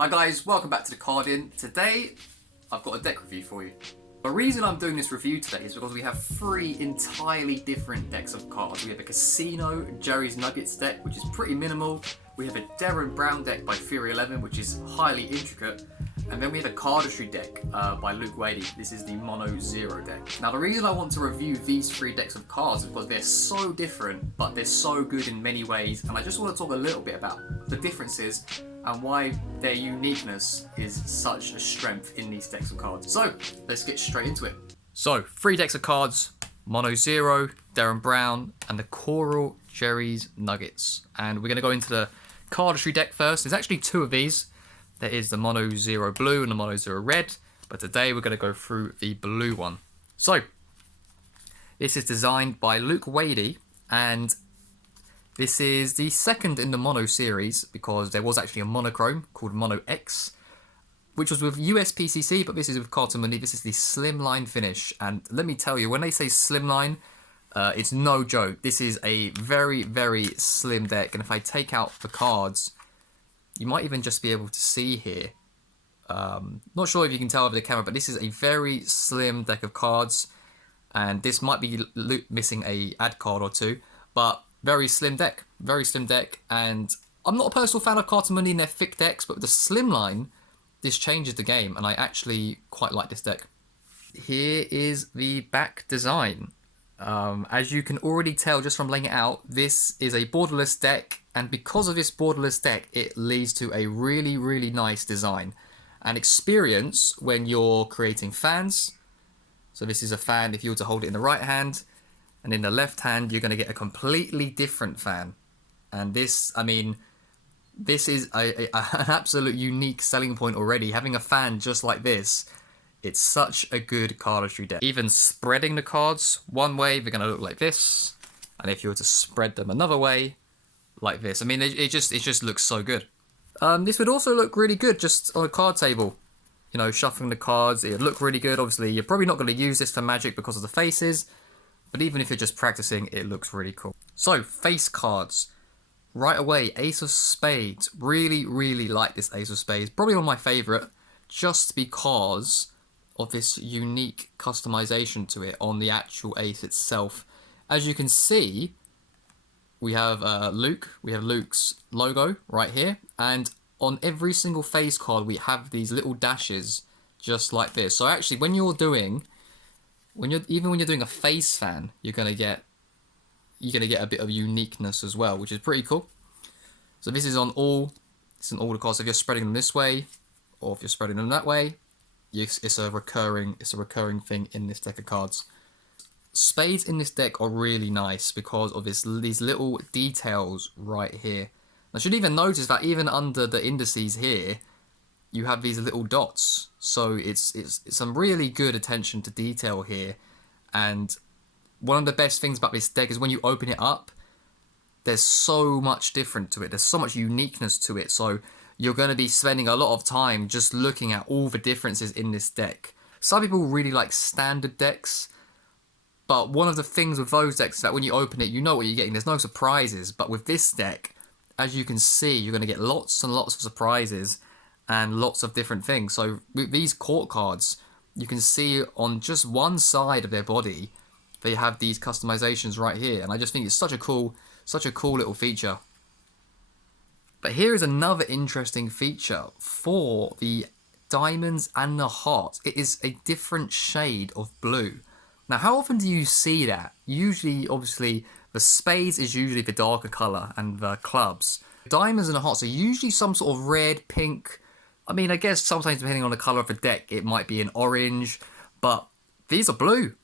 Hi guys, welcome back to the Cardists. Today, I've got a deck review for you. The reason I'm doing this review today is because we have three entirely different decks of cards. We have a Casino Jerry's Nuggets deck, which is pretty minimal. We have a Derren Brown deck by Fury 11, which is highly intricate. And then we have a Cardists deck by Luke Wadey. This is the Mono Xero deck. Now the reason I want to review these three decks of cards is because they're so different, but they're so good in many ways. And I just want to talk a little bit about the differences and why their uniqueness is such a strength in these decks of cards. So, let's get straight into it. So, three decks of cards, Mono Xero, Derren Brown, and the Coral Jerry's Nuggets. And we're going to go into the Cardists deck first. There's actually two of these. There is the Mono Xero Blue and the Mono Xero Red, but today we're going to go through the blue one. So, this is designed by Luke Wadey, and this is the second in the Mono series because there was actually a monochrome called Mono X, which was with USPCC, but this is with Carton Money. This is the slimline finish, and let me tell you, when they say slimline, it's no joke. This is a very, very slim deck, and if I take out the cards, you might even just be able to see here. Not sure if you can tell over the camera, but this is a very slim deck of cards, and this might be missing a ad card or two, but very slim deck, and I'm not a personal fan of Carton Money in their thick decks, but with the slimline, this changes the game, and I actually quite like this deck. Here is the back design. As you can already tell just from laying it out, this is a borderless deck, and because of this borderless deck, it leads to a really, really nice design and experience when you're creating fans. So this is a fan if you were to hold it in the right hand, and in the left hand, you're going to get a completely different fan. And this, I mean, this is an absolute unique selling point already. Having a fan just like this, it's such a good cardistry deck. Even spreading the cards one way, they're going to look like this. And if you were to spread them another way, like this. I mean, it just looks so good. This would also look really good just on a card table. You know, shuffling the cards, it would look really good. Obviously, you're probably not going to use this for Magic because of the faces. But even if you're just practicing, it looks really cool. So, face cards. Right away, Ace of Spades. Really, really like this Ace of Spades. Probably one of my favourite, just because of this unique customization to it on the actual ace itself. As you can see, we have Luke. We have Luke's logo right here. And on every single face card, we have these little dashes just like this. So actually, when you're doing a face fan, you're gonna get a bit of uniqueness as well, which is pretty cool. So this is on all the cards. So if you're spreading them this way, or if you're spreading them that way, it's a recurring thing in this deck of cards. Spades in this deck are really nice because of these little details right here. I should even notice that even under the indices here, you have these little dots. So it's some really good attention to detail here. And one of the best things about this deck is when you open it up, there's so much different to it. There's so much uniqueness to it. So you're going to be spending a lot of time just looking at all the differences in this deck. Some people really like standard decks, but one of the things with those decks is that when you open it, you know what you're getting. There's no surprises. But with this deck, as you can see, you're going to get lots and lots of surprises and lots of different things. So with these court cards, you can see on just one side of their body, they have these customizations right here. And I just think it's such a cool little feature. But here is another interesting feature for the diamonds and the hearts. It is a different shade of blue. Now, how often do you see that? Usually, obviously, the spades is usually the darker color and the clubs. Diamonds and the hearts are usually some sort of red, pink. I mean, I guess sometimes depending on the color of the deck, it might be an orange, but these are blue,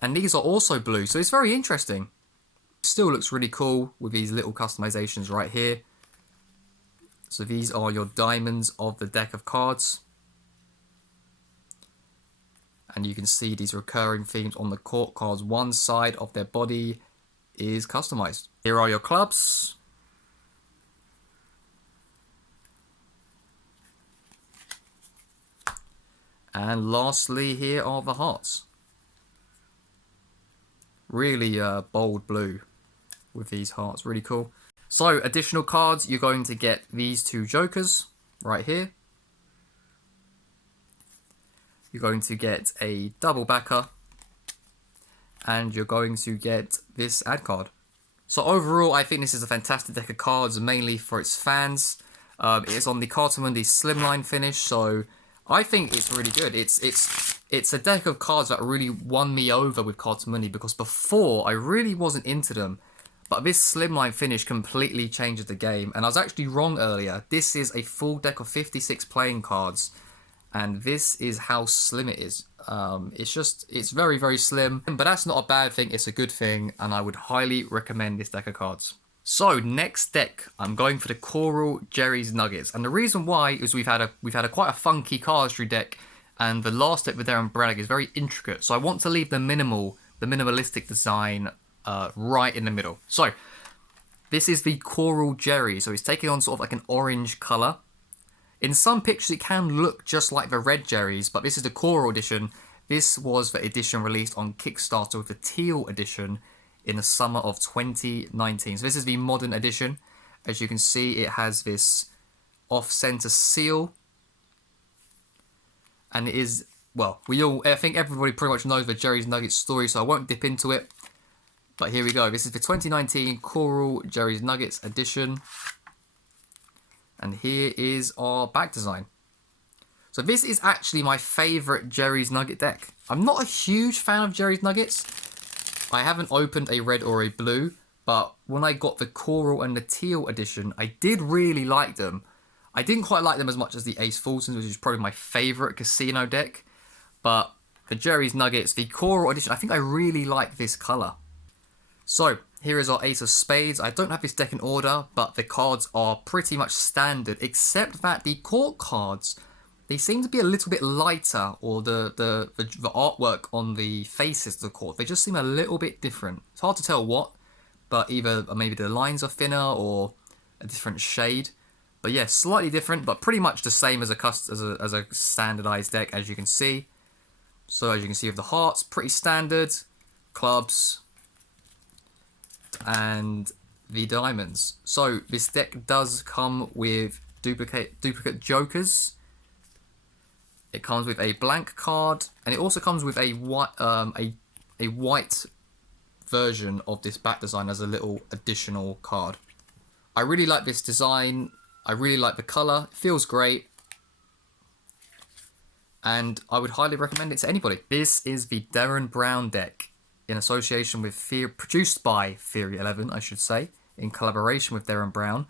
and these are also blue, so it's very interesting. Still looks really cool with these little customizations right here. So these are your diamonds of the deck of cards. And you can see these recurring themes on the court cards. One side of their body is customized. Here are your clubs. And lastly, here are the hearts. Really bold blue with these hearts, really cool. So additional cards, you're going to get these two jokers right here. You're going to get a double backer, and you're going to get this ad card. So overall, I think this is a fantastic deck of cards, mainly for its fans. It's on the Cartamundi Slimline finish, so I think it's really good. It's a deck of cards that really won me over with Cartamundi, because before I really wasn't into them, but this Slimline finish completely changes the game. And I was actually wrong earlier. This is a full deck of 56 playing cards, and this is how slim it is. It's very, very slim, but that's not a bad thing, it's a good thing, and I would highly recommend this deck of cards. So next deck, I'm going for the Coral Jerry's Nuggets, and the reason why is we've had a quite a funky cardistry deck, and the last deck with Derren is very intricate, so I want to leave the minimalistic design right in the middle. So this is the Coral Jerry, so it's taking on sort of like an orange colour. In some pictures it can look just like the red Jerry's, but this is the Coral edition. This was the edition released on Kickstarter with the teal edition in the summer of 2019. So this is the modern edition. As you can see, it has this off-center seal. And it is, well, I think everybody pretty much knows the Jerry's Nuggets story, so I won't dip into it. But here we go. This is the 2019 Coral Jerry's Nuggets edition. And here is our back design. So this is actually my favourite Jerry's Nugget deck. I'm not a huge fan of Jerry's Nuggets. I haven't opened a red or a blue, but when I got the Coral and the Teal edition, I did really like them. I didn't quite like them as much as the Ace Fultons, which is probably my favourite casino deck. But the Jerry's Nuggets, the Coral edition, I think I really like this colour. So, here is our Ace of Spades. I don't have this deck in order, but the cards are pretty much standard, except that the court cards, they seem to be a little bit lighter, or the artwork on the faces of the court, they just seem a little bit different. It's hard to tell what, but either maybe the lines are thinner or a different shade. But yeah, slightly different, but pretty much the same as a standardized deck, as you can see. So as you can see with the hearts, pretty standard, clubs, and the diamonds. So this deck does come with duplicate jokers. It comes with a blank card, and it also comes with a white version of this back design as a little additional card. I really like this design. I really like the colour. It feels great, and I would highly recommend it to anybody. This is the Derren Brown deck, in association with produced by Theory 11, I should say, in collaboration with Derren Brown.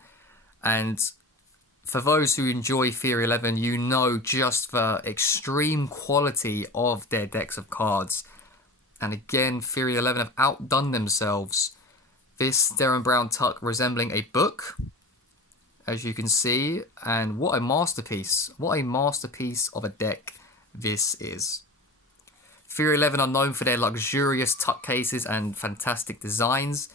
And for those who enjoy Theory 11, you know just the extreme quality of their decks of cards. And again, Theory 11 have outdone themselves. This Derren Brown tuck resembling a book, as you can see, and what a masterpiece. What a masterpiece of a deck this is. Theory 11 are known for their luxurious tuck cases and fantastic designs,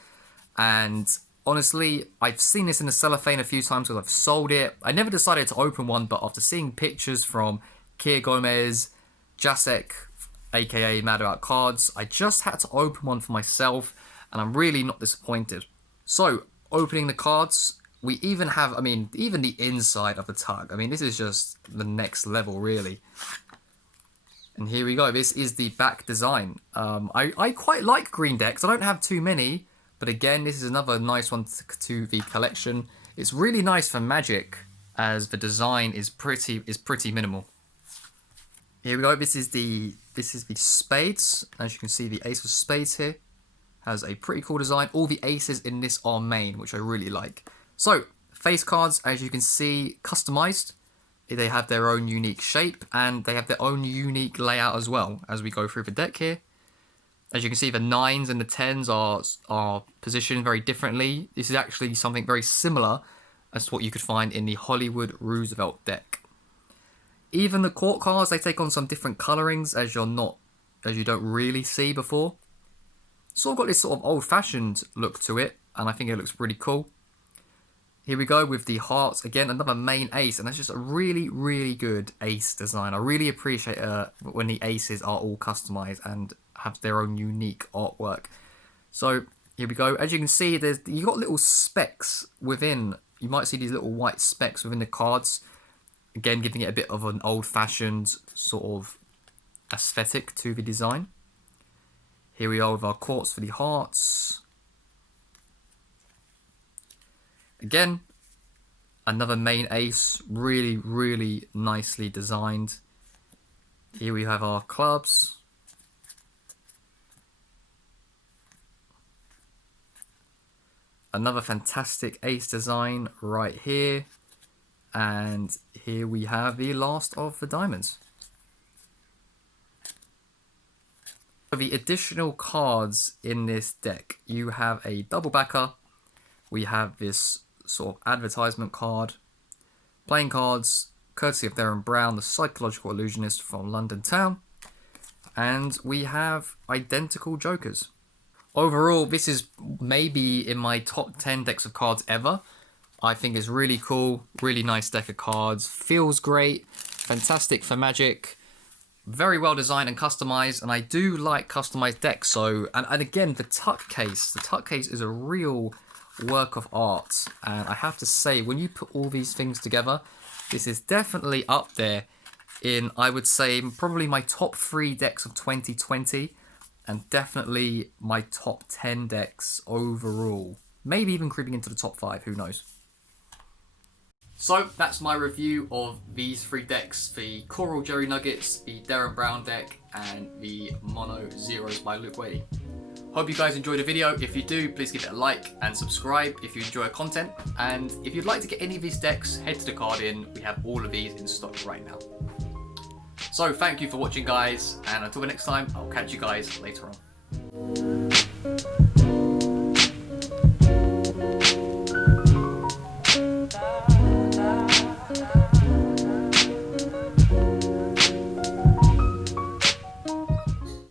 and honestly, I've seen this in the cellophane a few times because I've sold it. I never decided to open one, but after seeing pictures from Kier Gomez, Jacek, aka Mad About Cards, I just had to open one for myself, and I'm really not disappointed. So, opening the cards, we even have, even the inside of the tuck. This is just the next level, really. And here we go. This is the back design. I quite like green decks. I don't have too many, but again, this is another nice one to the collection. It's really nice for Magic, as the design is pretty minimal. Here we go. This is the spades. As you can see, the Ace of Spades here has a pretty cool design. All the aces in this are main, which I really like. So face cards, as you can see, customized. They have their own unique shape, and they have their own unique layout as well, as we go through the deck here. As you can see, the 9s and the 10s are positioned very differently. This is actually something very similar as to what you could find in the Hollywood Roosevelt deck. Even the court cards, they take on some different colorings, as you don't really see before. It's all got this sort of old-fashioned look to it, and I think it looks really cool. Here we go with the hearts. Again, another main ace, and that's just a really, really good ace design. I really appreciate when the aces are all customized and have their own unique artwork. So here we go. As you can see, you got little specks within. You might see these little white specks within the cards. Again, giving it a bit of an old-fashioned sort of aesthetic to the design. Here we are with our quartz for the hearts. Again, another main ace, really, really nicely designed. Here we have our clubs. Another fantastic ace design right here. And here we have the last of the diamonds. For the additional cards in this deck, you have a double backer. We have this sort of advertisement card. Playing cards, courtesy of Derren Brown, the psychological illusionist from London town. And we have identical jokers. Overall, this is maybe in my top 10 decks of cards ever. I think it's really cool, really nice deck of cards. Feels great, fantastic for Magic. Very well designed and customized, and I do like customized decks. So, and again, the tuck case is a real work of art. And I have to say, when you put all these things together, this is definitely up there in, I would say, probably my top 3 decks of 2020. And definitely my top 10 decks overall. Maybe even creeping into the top 5, who knows. So that's my review of these 3 decks, the Coral Jerry Nuggets, the Derren Brown deck, and the Mono Zeros by Luke Wadey. Hope you guys enjoyed the video. If you do, please give it a like and subscribe if you enjoy our content. And if you'd like to get any of these decks, head to the card in. We have all of these in stock right now. So thank you for watching, guys, and until the next time, I'll catch you guys later on.